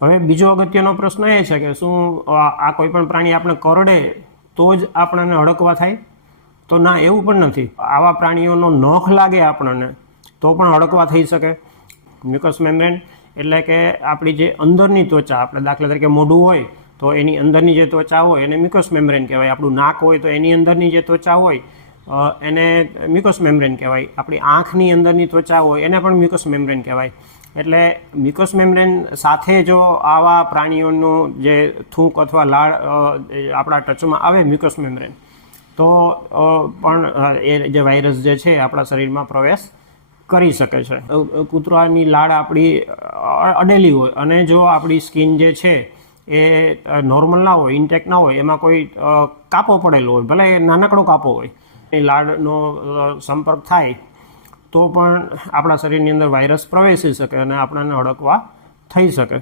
હવે બીજો અગત્યનો પ્રશ્ન એ છે કે શું આ કોઈ પણ પ્રાણી આપણે કરડે તો જ આપણને હડકવા થાય? તો ના, એવું પણ નથી. આવા પ્રાણીઓનો નખ લાગે આપણને તો પણ હડકવા થઈ શકે. મ્યુકસ મેમ્બ્રેન એટલે કે આપણી જે અંદરની ત્વચા, આપણે દાખલા તરીકે મોઢું હોય તો એની અંદરની જે ત્વચા હોય, એને મ્યુકસ મેમ્બ્રેન કહેવાય. આપણું નાક હોય તો એની અંદરની જે ત્વચા હોય એને મ્યુકસ મેમ્બ્રેન કહેવાય. આપણી આંખની અંદરની ત્વચા હોય, એને પણ મ્યુકસ મેમ્બ્રેન કહેવાય. એટલે મ્યુકસ મેમ્બ્રેન સાથે જો આવા પ્રાણીઓનું જે થૂંક અથવા લાળ આપણા ટચમાં આવે મ્યુકસ મેમ્બ્રેન તો પણ એ જે વાયરસ જે છે, આપણા શરીરમાં પ્રવેશ કરી શકે છે. કૂતરાની લાળ આપણી અડેલી હોય અને જો આપણી સ્કિન જે છે, એ નોર્મલ ના હોય ઇન્ટેક ના હોય, એમાં કોઈ કાપો પડેલો હોય, ભલે એ નાનકડો કાપો હોય લાળનો સંપર્ક થાય, તો પણ આપણા શરીરની અંદર વાયરસ પ્રવેશી શકે અને આપણને હડકવા થઈ શકે.